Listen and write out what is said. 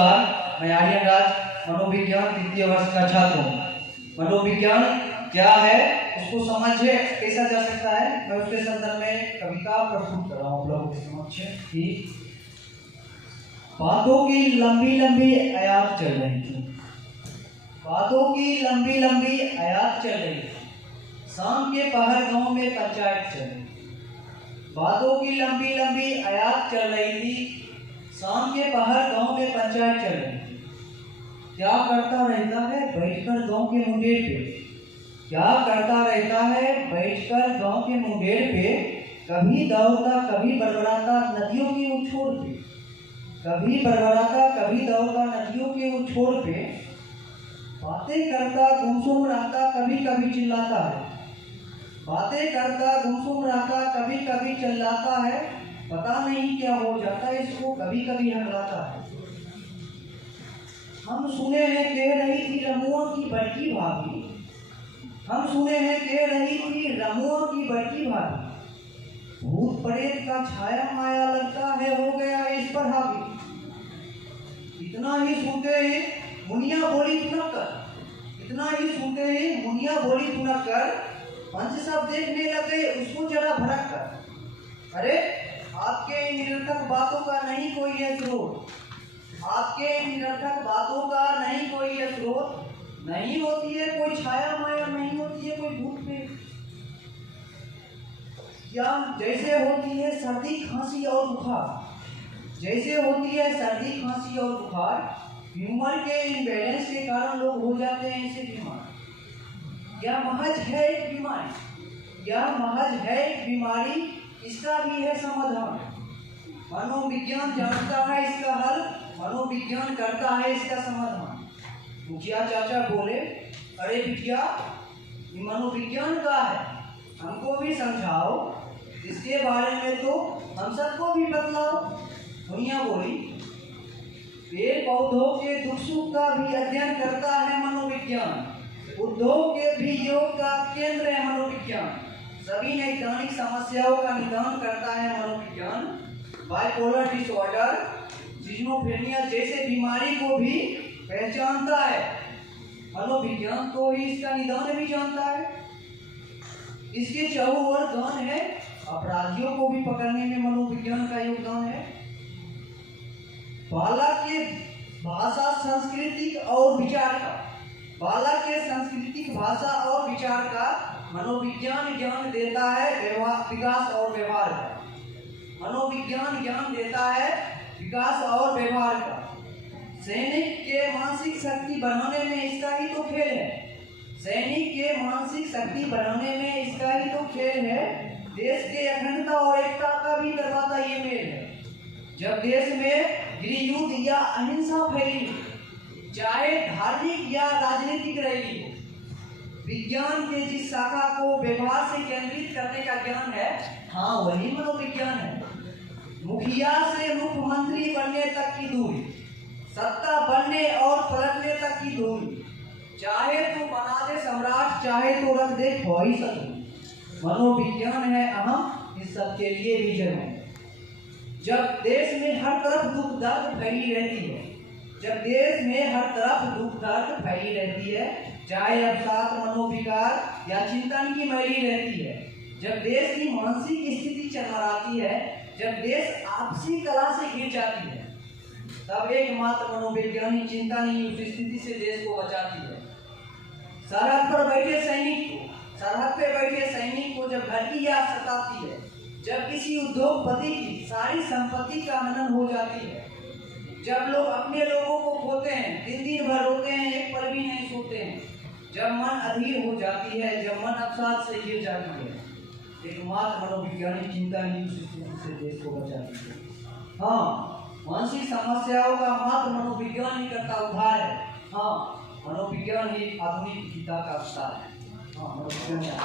मैं आर्यन राज मनोविज्ञान द्वितीय वर्ष का छात्र हूँ। मनोविज्ञान क्या है उसको समझे कैसा जा सकता है, मैं उसके संदर्भ में कविता प्रस्तुत कर रहा हूँ आप लोगों के समक्ष कि बातों की लंबी लंबी आयात चल रही थी, बातों की लंबी लंबी आयात चल रही थी, शाम के पहर गांव में पंचायत चल रही थी। बातों की लंबी लंबी आयात चल रही थी, शाम के पहर गांव में पंचायत चल रही थी। क्या करता रहता है बैठकर गांव के मुंडेर पे, क्या करता रहता है बैठकर गांव के मुंडेर पे, कभी दौड़ता कभी बड़बड़ाता नदियों के उछोड़ पे, कभी बड़बड़ाता कभी दौड़ता नदियों के उछोड़ पे, बातें करता गुमसुम रहता कभी कभी चिल्लाता है, बातें करता गुमसुम रहता कभी कभी चिल्लाता है, पता नहीं क्या हो जाता है इसको कभी कभी हकलाता है। हम सुने हैं कह रही थी रमुआ की बड़की भाभी, हम सुने हैं कह रही थी रमुआ की बड़की भाभी, भूत प्रेत का छाया माया लगता है हो गया इस पर हावी। इतना ही सुनते ही मुनिया बोली तुनक कर, इतना ही सुनते ही मुनिया बोली तुनक कर, पंच सब देखने लगे उसको जरा भड़क कर। अरे आपके निरर्थक बातों का नहीं कोई है स्रोत, आपके निरर्थक बातों का नहीं कोई है स्रोत, नहीं होती है कोई छाया माया, नहीं होती है कोई भूत प्रेत, या जैसे होती है सर्दी खांसी और बुखार, जैसे होती है सर्दी खांसी और बुखार, ह्यूमर के इम्बैलेंस के कारण लोग हो जाते हैं ऐसे बीमार। यह महज है एक बीमारी, यह महज है एक बीमारी, इसका भी है समाधान। मनोविज्ञान जानता है इसका हल, मनोविज्ञान करता है इसका समाधान। मुखिया चाचा बोले अरे बिटिया ये मनोविज्ञान का है, हमको भी समझाओ, इसके बारे में तो हम सबको भी बतलाओ। दुनिया बोली पेड़ पौधों के दुख सुख का भी अध्ययन करता है मनोविज्ञान, उद्योग के भी योग का केंद्र है मनोविज्ञान, सभी नैदानिक समस्याओं का निदान करता है मनोविज्ञान। बाइपोलर डिसऑर्डर, सिजोफ्रेनिया जैसे बीमारी को भी पहचानता है मनोविज्ञान, तो ही इसका निदान भी जानता है। इसके चारों ओर गान है, अपराधियों को भी पकड़ने में मनोविज्ञान का योगदान है। बालक के भाषा सांस्कृतिक और विचार का, बालक के सांस्कृतिक भाषा और विचार का मनोविज्ञान ज्ञान देता है, विकास और व्यवहार का। मनोविज्ञान ज्ञान देता है विकास और व्यवहार का। सैनिक के मानसिक शक्ति बढ़ाने में इसका ही तो खेल है, सैनिक के मानसिक शक्ति बढ़ाने में इसका ही तो खेल है। देश के अखंडता और एकता का भी करवाता ये मेल है। जब देश में गृहयुद्ध या अहिंसा फैली, चाहे धार्मिक या राजनीतिक रैली हो, विज्ञान के जिस शाखा को व्यवहार से केंद्रित करने का ज्ञान है, हाँ वही मनोविज्ञान है। मुखिया से मुख्यमंत्री बनने तक की दूरी, सत्ता बनने और पलटने तक की दूरी, चाहे तो बना दे सम्राट, चाहे तो रख दे फौजी शत्रु, मनोविज्ञान है अहम इस सब के लिए भी जरूरी। जब देश में हर तरफ दुख दर्द फैली रहती है, जब देश में हर तरफ दुख दर्द फैली रहती है, चाहे अवसाद मनोविकार या चिंतन की मैली रहती है, जब देश की मानसिक स्थिति चरमराती है, जब देश आपसी कला से घिर जाती है, तब एकमात्र मनोवैज्ञानिक चिंतन ही उस स्थिति से देश को बचाती है। सरहद पर बैठे सैनिक को, सरहद पे बैठे सैनिक को जब घटी या सताती है, जब किसी उद्योगपति की सारी संपत्ति का हनन हो जाती है, जब लोग अपने लोगों को खोते हैं, दिन दिन भर रोते हैं, एक पल भी नहीं सोते हैं, जब मन अधीर हो जाती है, जब मन अवसाद से गिर जाती है, एकमात्र मनोवैज्ञानिक चिंतन ही उस स्थिति से देश को बचाती है। हाँ, मानसिक समस्याओं का मात्र मनोविज्ञान ही करता उद्धार है। हाँ, मनोविज्ञान ही आधुनिक गीता का अवतार है। हाँ, मनोविज्ञान